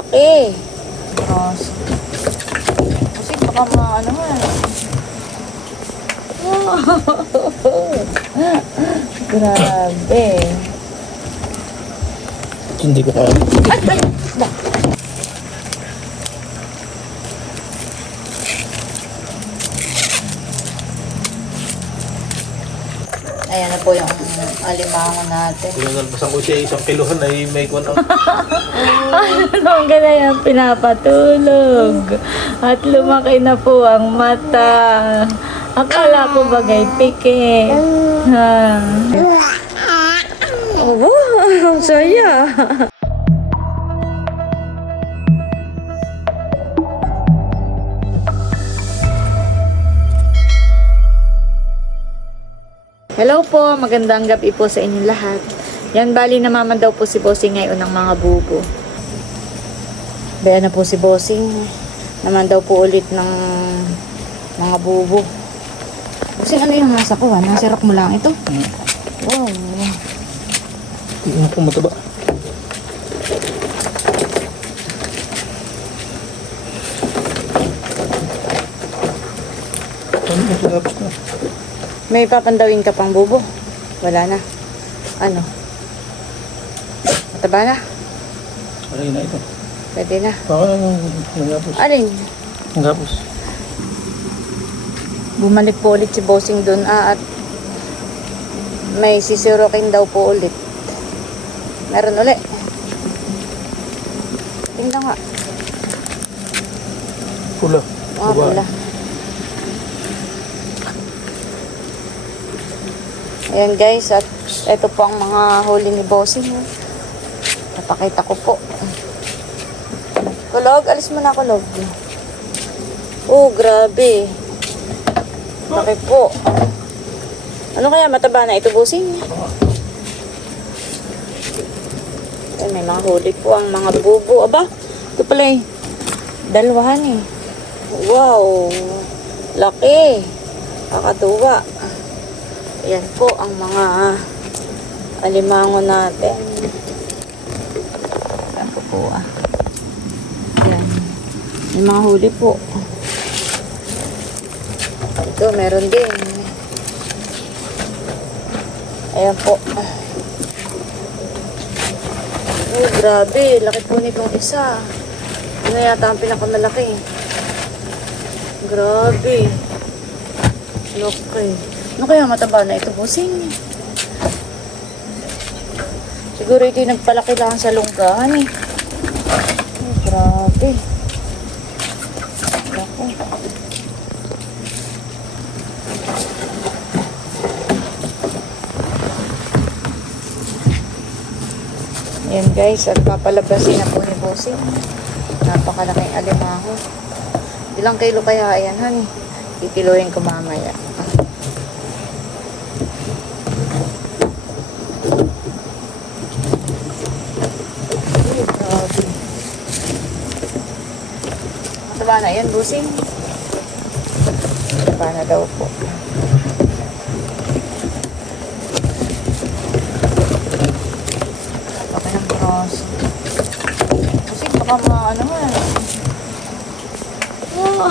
Laki. Bronze. Kasi baka maano nga. Wow. Grabe. Hindi ko kaya. Ay, ay! Ba? Ayan na po yung alimango natin. Kung nalbasan ko siya isang kiluhan ay may kwan ang Ano ka na yan pinapatulog. At lumaki na po ang mata. Akala ko bagay pike. Ha. Oh, ang saya. Hello po, magandang gabi po sa inyong lahat. Yan, bali namaman daw po si Bossing ngayon ng mga bubo. Bayan na po si Bossing. Naman daw po ulit ng mga bubo. Bossing, ano yung nasa ko ha? Nasirok mo lang ito? Wow. Tingnan ko mataba. Ano ba tapos na? May papandawin ka pang bubo? Wala na. Ano? Mataba na? Alay na ito. Pwede na. Baka na yung nagapos. Alin? Nagapos. Bumalik po ulit si Bossing doon ah, at may sisirokin daw po ulit. Meron ulit. Tingnan nga. Pula. Mga Diba? pula. Ayan guys, at ito po ang mga huli ni Bossing. Napakita ko po. Kulog, alis mo na kulog. Oh, grabe. Laki po. Ano kaya mataba na ito, Bossing? Ay, may mga huli po ang mga bubo. Aba, ito pala eh. Dalawahan eh. Wow! Laki! Kakatuwa. Ayan po ang mga alimango natin. Ayan po ah. Ayan. May mga huli po. Ito, meron din. Ayan po. Oh, grabe. Laki po nitong isa. Ano yata ang pinakamalaki? Grabe. Laki. Ano kaya mataba na ito, busing? Siguro ito yung nagpalaki lang sa lunggahan eh. Oh, grabe. Laki. Ayan guys, at papalabasin na po ni Bossing. Napakalaking alimango. Ilang kilo kaya ayan, honey? Kikiloyin ko mamaya. Ay, grabe. Mataba na yan, busing. Mataba na daw po. Okay ng cross. Kasi baka maano nga. Wow.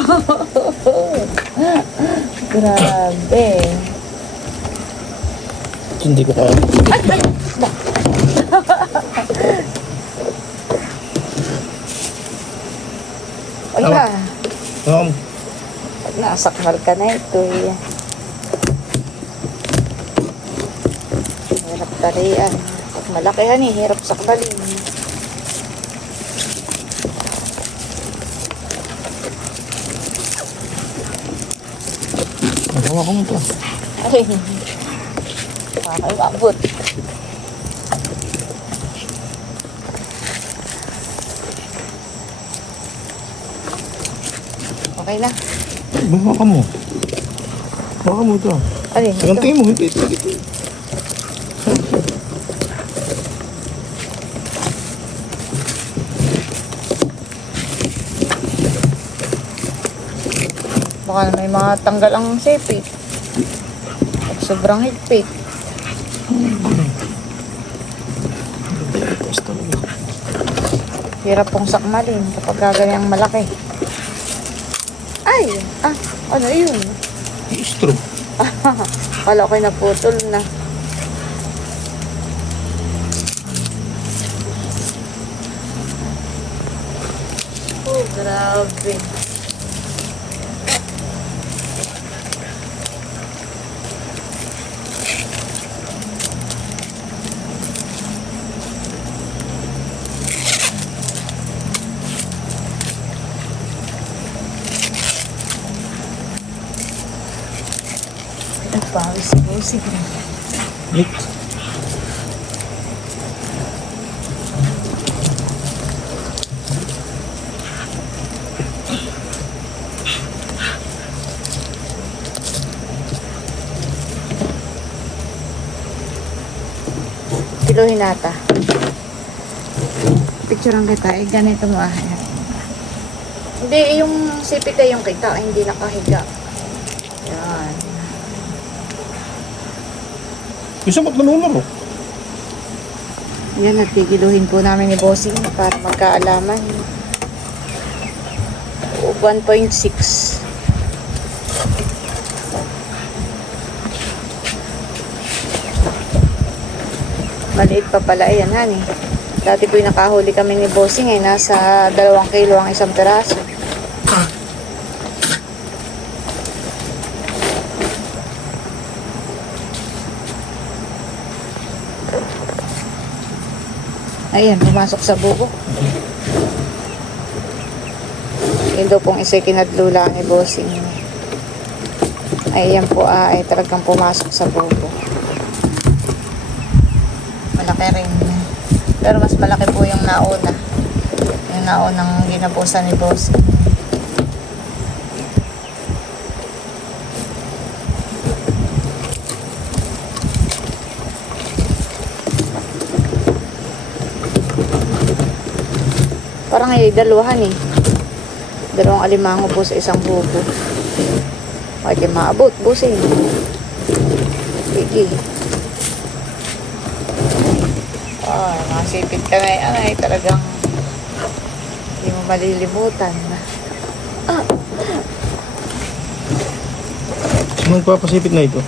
Grabe. Hindi ko kaya. Ay, ay! Ha. Um, nasakmal ka na ito, eh. Hirap talian. Pag malakihan eh, hirap sakbalin. nagawa ko mo ito. Ay, kakaiwabot. Okay na. Baka mo. Baka mo ito. Alin, Ang ito. tingin mo, hindi ito. Ito. Baka na may mga tanggal ang eh. Pag sobrang higpit. Hirap pong sakmalin kapag gaganyang malaki. Ah, ano yun? I-straw. Kala ko'y naputol na. Oh, grabe. Siguro. Nick. Kilohin nata. Picturean kita. Eh, ganito mo ah. Hindi, yung sipit ay yung kita. ay Hindi nakahiga. Yan. Isa ba't nanunaro? Yan, nagtigiluhin po namin ni Bossing para magkaalaman. 1.6. Maliit pa pala yan, honey. Dati po yung nakahuli kami ni Bossing eh, nasa 2 kilo ang isang peraso. Ayan, pumasok sa buko. Yun daw pong isa kinadlula ni Bossing. Ayan po ah, ay talagang pumasok sa buko. Malaki rin. Pero mas malaki po yung nauna. Yung naunang ginabusan ni Bossing. Parang ay dalawahan eh. Dalawang alimango po sa isang buko. Pwede maabot, busing. Sige. Ah, nakasipit ka na yan ay talagang hindi mo malilimutan. Sino nagpapasipit na ito?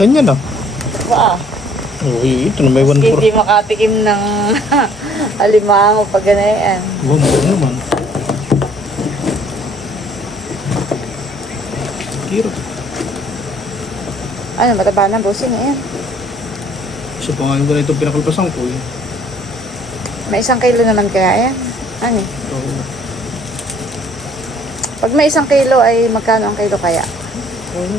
Kanya na. Wow. Uy, ito na may 1 Hindi makatikim ng alimango pag ganayan. Mo naman. Kira. Ano, mataba na busing yan. Isa pa nga yung ganito pinakalpasan ko eh. May isang kilo naman kaya yan. Ano eh? Oo. Pag may isang kilo ay magkano ang kilo kaya? Oo,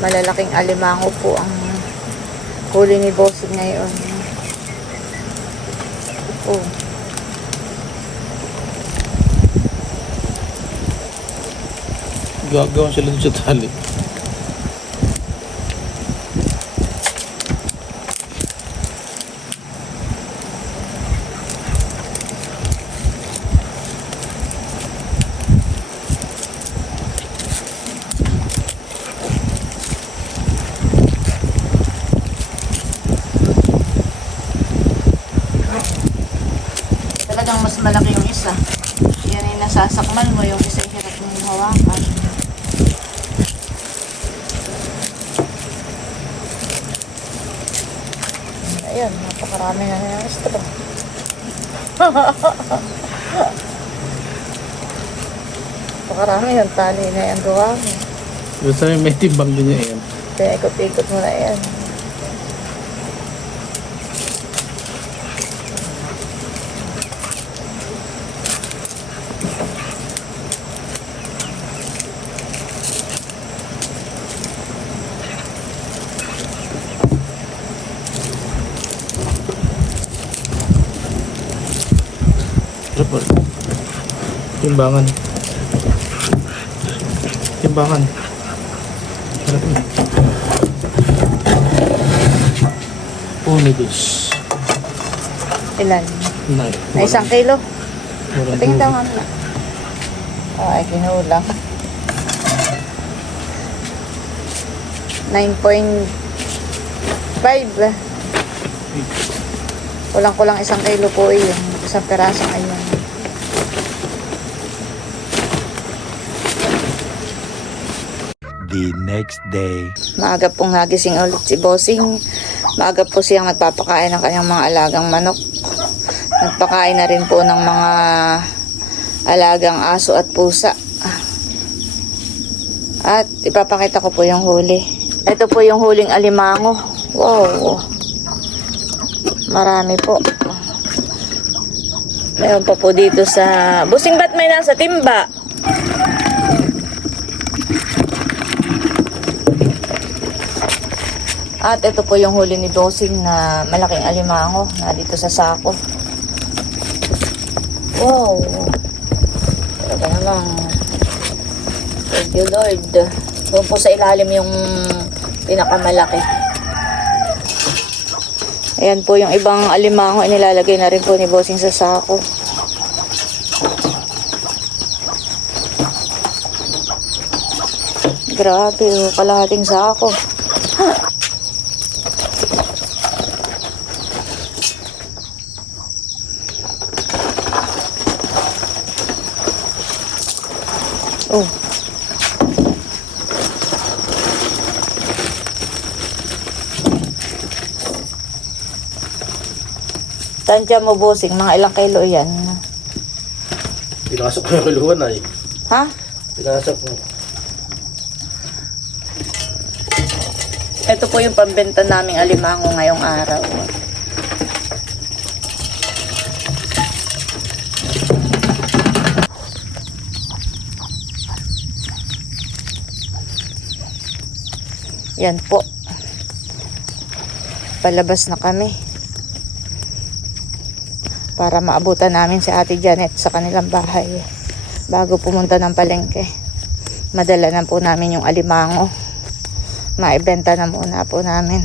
Malalaking alimango po ang huli ni Bossing ngayon. Oh. Gagawan sila sa tali. Talagang mas malaki yung isa. Yan ay nasasakmal mo, yung isa hirap mong hawakan. Ayun, napakarami na ng straw. napakarami yung tali na yung gawa mo. Pero sa may timbang din yan. Kaya ikot-ikot mo na yan. Ba? Timbangan. Timbangan. Sarap yun. Puno dos. Ilan? Nine. Na isang kilo? Tingin daw nga na. Ay, kinulang. 9.5. Kulang-kulang isang kilo po yun. Isang peraso ayun. The next day. Maaga pong nagising ulit si Bossing. Maaga po siyang nagpapakain ng kanyang mga alagang manok. Nagpakain na rin po ng mga alagang aso at pusa. At ipapakita ko po yung huli. Ito po yung huling alimango. Wow. Marami po. Meron pa po dito sa... Busing ba't may nasa timba? At ito po yung huli ni Dosing na malaking alimango na dito sa sako. Wow! Talaga namang thank you Lord. Doon po sa ilalim yung pinakamalaki. Ayan po yung ibang alimango inilalagay na rin po ni Bossing sa sako. Grabe, oh, kalahating sako. Tansya mo, bossing. Mga ilang kilo yan. Pinasok ko yung kiluhan ay. Ha? Pinasok mo. Ito po yung pambenta naming alimango ngayong araw. Yan po. Palabas na kami. Para maabutan namin si Ate Janet sa kanilang bahay. Bago pumunta ng palengke. Madala na po namin yung alimango maibenta na muna po namin.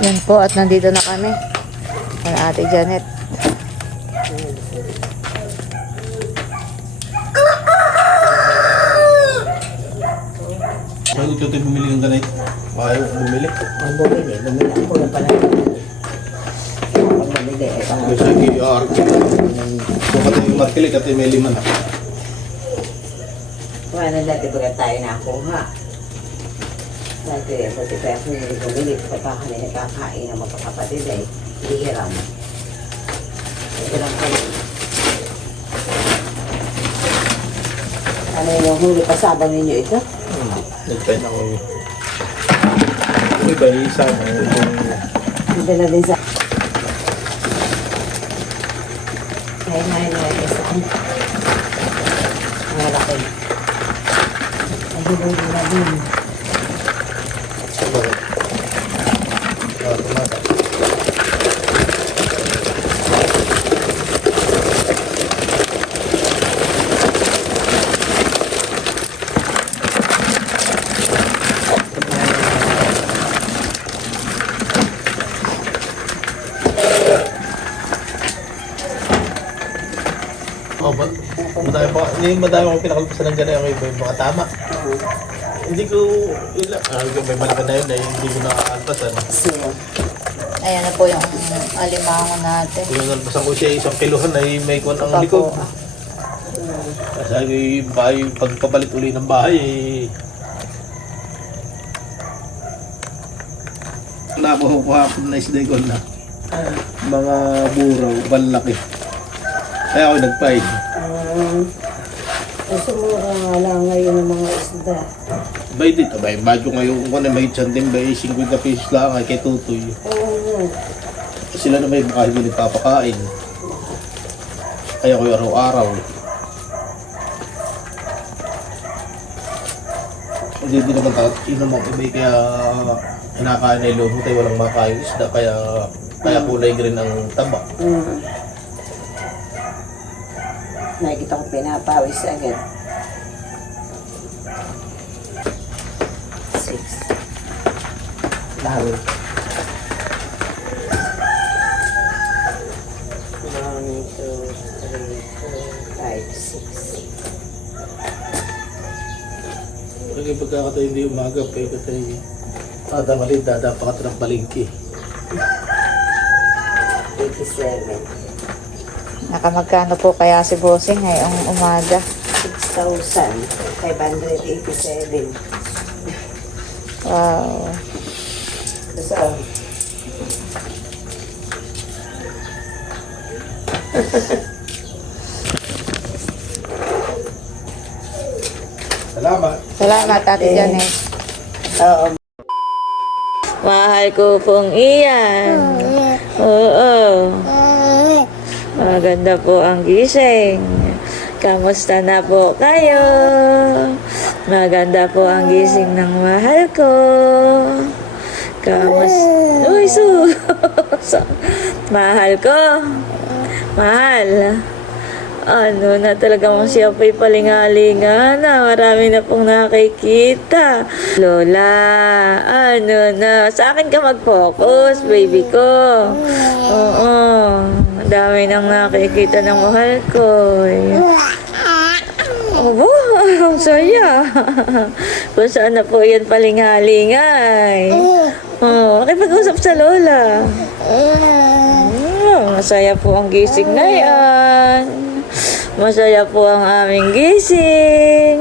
Yan po at nandito na kami. Kaya ate Janet. Ay, ito tayo bumili ng ganit. Ayaw bumili. Ang bumili, bumili ako na pala. Ang bumili, eh, pang Kasi. Kung pati yung markilik at may lima na. Wala dati ba tayo nakuha? Dati, pati pa ako yung bumili, pagka kami nagkakain ng mga kapatid ay hihiram. Ito lang kami. Ano yung huli pasabang ninyo ito? Hmm. Nagpain ako. Yung iba, isa. Hindi na din sa... Ay, may may isa. Ang malaki. Ay, hindi na din. Oh, ba? Hindi madami akong pinakalpasan ng ganyan. Yung iba yung mga tama. Hindi ko ilan. Ah, yung may malaki na yun ay hindi ko nakakalpasan. So, Ayan na po yung alimango natin. Yung nalpasan ko siya isang kiluhan ay may kwan ang likod. Kasi yung bahay, pagpapalit uli ng bahay, eh, Nakuha ko hapon na isda ko na. Mga buraw, balaki. Kaya ako nagpain. um, gusto mo nga lang ngayon ng mga isda. Bay dito, bay. Badyo ngayon ko na may tsandim, bay 50 pesos lang ay kay Tutoy. Oo, Sila na may baka hindi nagpapakain. Kaya ko araw-araw. Hindi din naman takot inom ang iba kaya kinakain na ilong tayo walang makain isda kaya kaya kulay green ang taba. Mm. Nakikita ko pinapawis agad. Six. Bawal. Pinangis. two, three, four, five, six. Pag yung pagkakatayo hindi umaga, pero kasi kada mali dadapakat ng balingki. 87. Nakamagkano po kaya si Bossing ngayong umaga? 6,587. Wow. So, Salamat. Salamat, Ate Janet. oo. Mahal ko pong iyan. Oo. Maganda po ang gising. Kamusta na po kayo? Maganda po ang gising ng mahal ko. Kamusta? Uy, su! So- mahal ko. Mahal. Ano na talaga mong siya po'y palingalinga na marami na pong nakikita. Lola, ano na, sa akin ka mag-focus, baby ko. Oo, ang dami nang nakikita ng mahal ko. Obo, ang saya. Kung saan na po yan palingalingay. Oh, makipag-usap sa lola. Mm, masaya po ang gising na yan. Masaya po ang aming gising.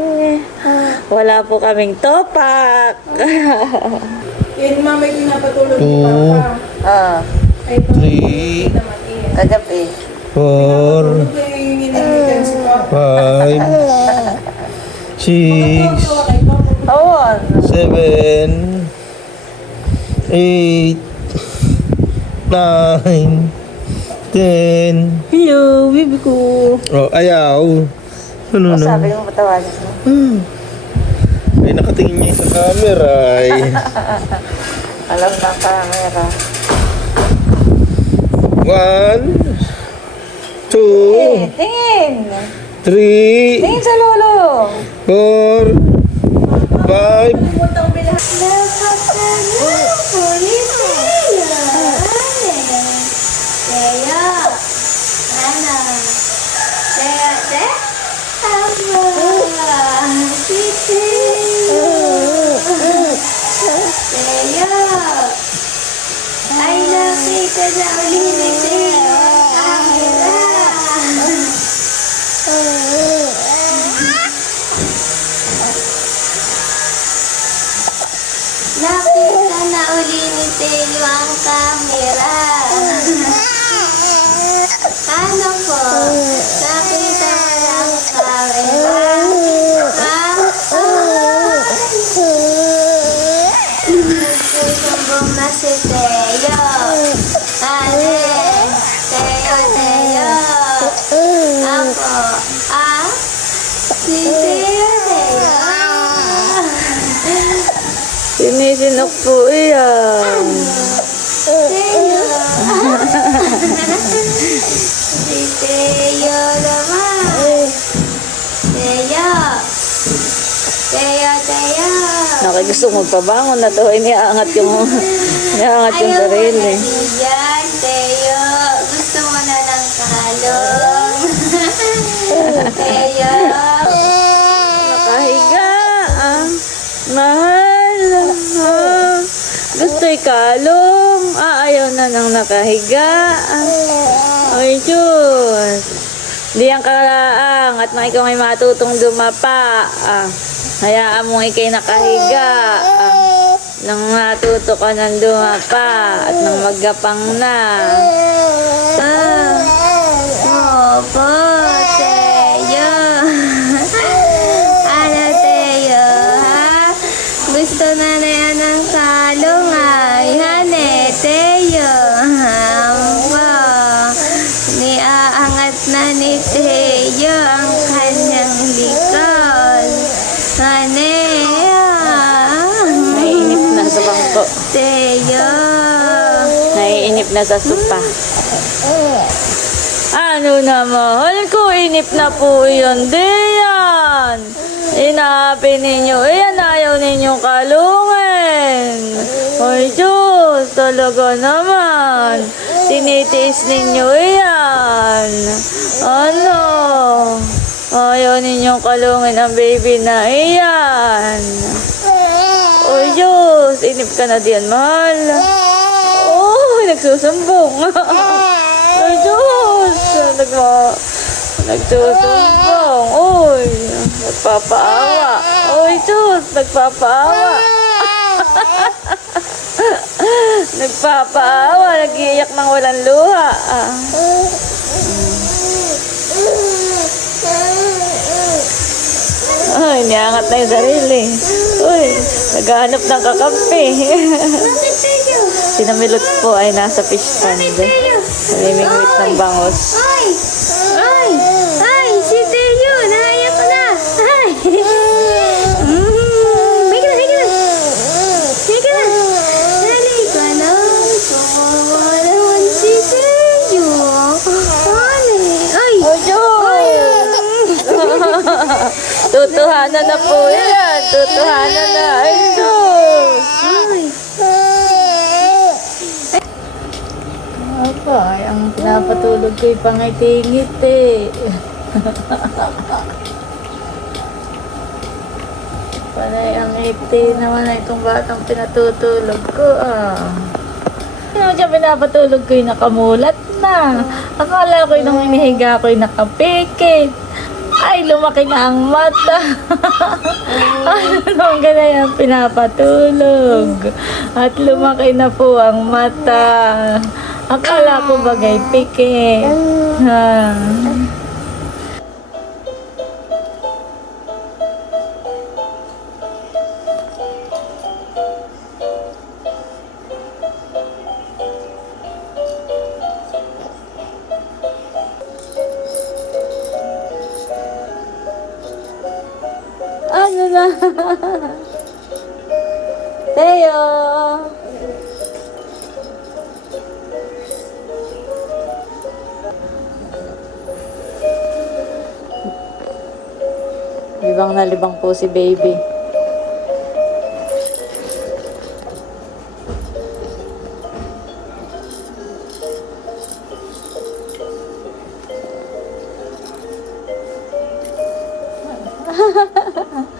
Wala po kaming topak. Yan mama yung pinapatulog ni Two, Papa. ah, Ay, three. Kagabi. four, five, six, seven, eight, nine, ten. Hello, baby ko. Oh, ayaw. Ano na? sabi mo patawagan mo. Ay, nakatingin niya sa camera. Ay. Alam na camera. One, Eh, two, tingin. three, Tingin sa lolo. four, five, Ay, nakita na na uli ni Teo ang camera. Ano po? Nakita mo lang camera. Ha? Susumbong na si Teo. Sinisinok po iyan. Si Teo naman. Teo. Teo, Teo. Naki gusto magpabangon na to. Iniangat yung, iniangat yung Ayaw mo sarili. na diyan, gusto ikalong. Ah, ayaw na nang nakahiga. Ah, ay, Diyos. Di ang kalaang at na ikaw ay matutong dumapa. Ah, hayaan mong ikay nakahiga. Ah, nang natuto ka ng dumapa at nang maggapang na. Ah, Opo, Teo. Ano, Teo, ha? Gusto na na yan ng kalong, ay. Hane, Teo. Opo. Niaangat na ni Teo ang kanyang likod. Hane, ah. naiinip na bangko. Teo. Naiinip na sa sopa. Ano na mahal ko? Inip na po yun. Di yan. Inaapin ninyo. Iyan ayaw ninyong kalungin. Ay Diyos, talaga naman. Tinitiis ninyo yan. Ano? Ayaw ninyong kalungin ang baby na iyan. Oh, Diyos. Inip ka na diyan, mahal. Oh, nagsusumbong. oh, Diyos. Nagma... Nagsusumbong. Uy, nagpapaawa. Uy, Diyos. Nagpapaawa. Nagpapaawa. Nag-iiyak ng walang luha. Ah. Ay, niangat na yung sarili. Uy, naghahanap ng kakampi. Sinamilot po ay nasa fish pond. Namimingwit ng bangos. Ay! Ay! Ay! Si Teo! Naiyak na! Ay! Mm, May ka na! May ka na! May ka na! Dali ka na! Kawawa naman si Teo! Ay! Ay! Oh, Diyos! Tutuhanan na po yan. Tutuhanan na. Ay! Ay! Apa, ay, ang pinapatulog ko'y pangiti-ngit eh. Panay ang ngiti naman ay itong batang pinatutulog ko ah. Ano siya pinapatulog ko'y nakamulat na. Akala ko'y nung inihiga ko'y nakapikit. Ay, lumaki na ang mata. ano ganyan ang pinapatulog. At lumaki na po ang mata. Akala ko bagay pikit. Ha. Libang na libang po si baby.